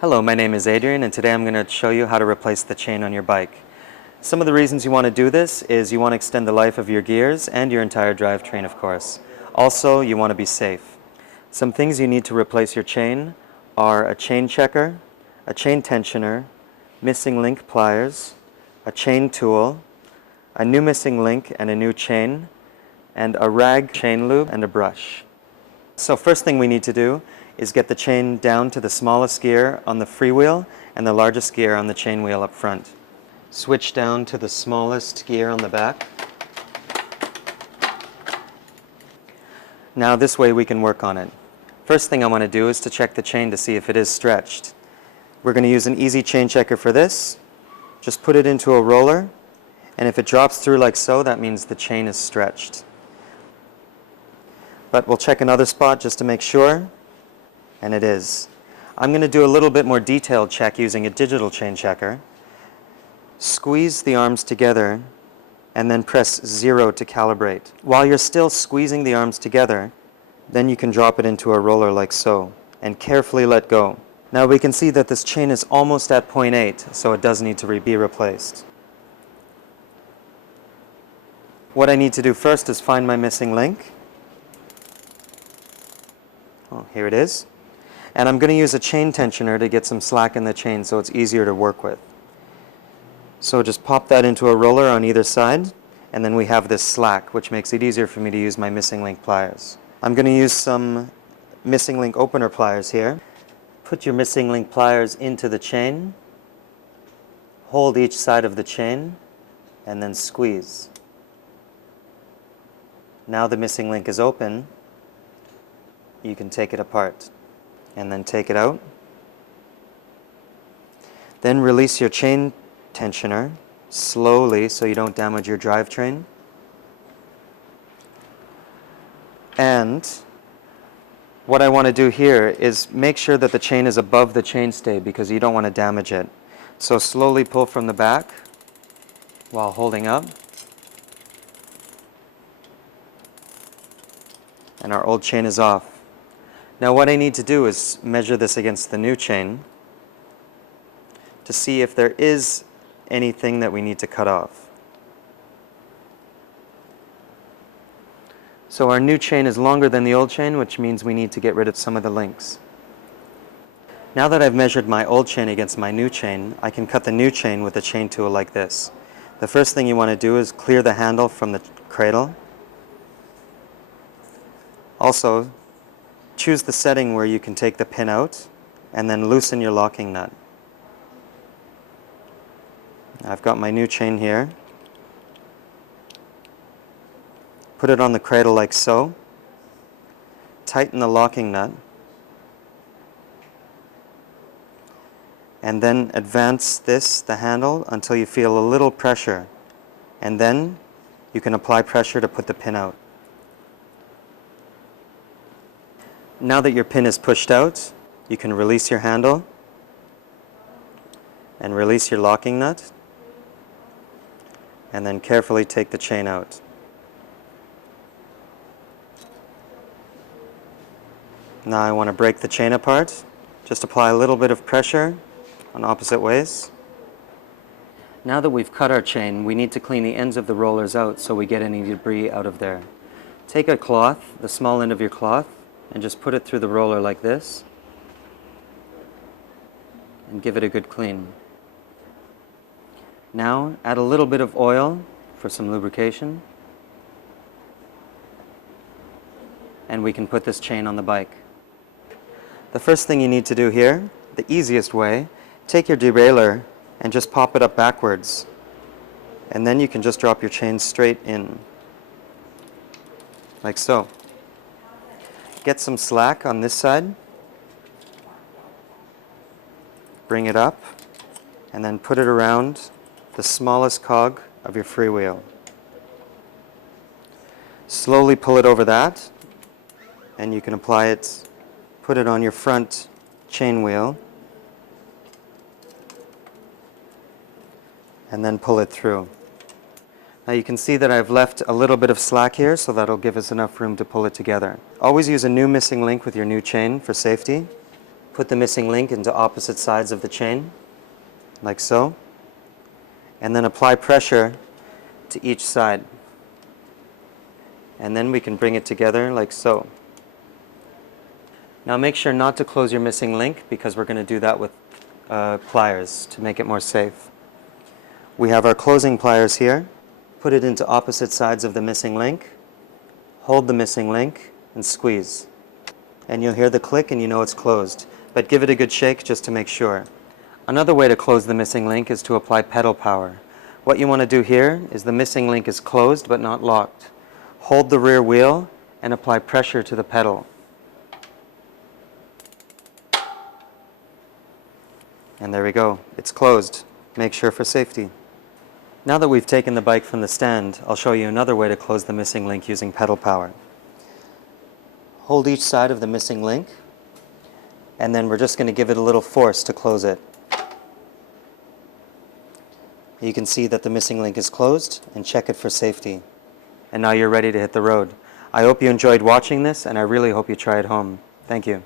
Hello, my name is Adrian, and today I'm going to show you how to replace the chain on your bike. Some of the reasons you want to do this is you want to extend the life of your gears and your entire drivetrain, of course. Also, you want to be safe. Some things you need to replace your chain are a chain checker, a chain tensioner, missing link pliers, a chain tool, a new missing link and a new chain, and a rag chain lube and a brush. So first thing we need to do is get the chain down to the smallest gear on the freewheel and the largest gear on the chain wheel up front. Switch down to the smallest gear on the back. Now this way we can work on it. First thing I want to do is to check the chain to see if it is stretched. We're going to use an easy chain checker for this. Just put it into a roller, and if it drops through like so, that means the chain is stretched. But we'll check another spot just to make sure, and it is. I'm going to do a little bit more detailed check using a digital chain checker. Squeeze the arms together and then press 0 to calibrate. While you're still squeezing the arms together, then you can drop it into a roller like so and carefully let go. Now we can see that this chain is almost at 0.8, so it does need to be replaced. What I need to do first is find my missing link. Oh, here it is. And I'm going to use a chain tensioner to get some slack in the chain so it's easier to work with. So just pop that into a roller on either side, and then we have this slack, which makes it easier for me to use my missing link pliers. I'm going to use some missing link opener pliers here. Put your missing link pliers into the chain, hold each side of the chain, and then squeeze. Now the missing link is open. You can take it apart and then take it out. Then release your chain tensioner slowly so you don't damage your drivetrain. And what I want to do here is make sure that the chain is above the chainstay because you don't want to damage it. So slowly pull from the back while holding up. And our old chain is off. Now what I need to do is measure this against the new chain to see if there is anything that we need to cut off. So our new chain is longer than the old chain, which means we need to get rid of some of the links. Now that I've measured my old chain against my new chain, I can cut the new chain with a chain tool like this. The first thing you want to do is clear the handle from the cradle. Also, choose the setting where you can take the pin out and then loosen your locking nut. I've got my new chain here. Put it on the cradle like so. Tighten the locking nut. And then advance the handle, until you feel a little pressure. And then you can apply pressure to put the pin out. Now that your pin is pushed out, you can release your handle and release your locking nut, and then carefully take the chain out. Now I want to break the chain apart. Just apply a little bit of pressure on opposite ways. Now that we've cut our chain, we need to clean the ends of the rollers out so we get any debris out of there. Take a cloth, the small end of your cloth, and just put it through the roller like this and give it a good clean. Now add a little bit of oil for some lubrication, and we can put this chain on the bike. The first thing you need to do here, the easiest way, take your derailleur and just pop it up backwards, and then you can just drop your chain straight in like so. Get some slack on this side, bring it up, and then put it around the smallest cog of your freewheel. Slowly pull it over that, and you can apply it, put it on your front chain wheel, and then pull it through. Now you can see that I've left a little bit of slack here, so that'll give us enough room to pull it together. Always use a new missing link with your new chain for safety. Put the missing link into opposite sides of the chain, like so, and then apply pressure to each side. And then we can bring it together like so. Now make sure not to close your missing link because we're going to do that with pliers to make it more safe. We have our closing pliers here. Put it into opposite sides of the missing link. Hold the missing link and squeeze. And you'll hear the click and you know it's closed. But give it a good shake just to make sure. Another way to close the missing link is to apply pedal power. What you want to do here is the missing link is closed but not locked. Hold the rear wheel and apply pressure to the pedal. And there we go. It's closed. Make sure for safety. Now that we've taken the bike from the stand, I'll show you another way to close the missing link using pedal power. Hold each side of the missing link, and then we're just going to give it a little force to close it. You can see that the missing link is closed, and check it for safety. And now you're ready to hit the road. I hope you enjoyed watching this, and I really hope you try it home. Thank you.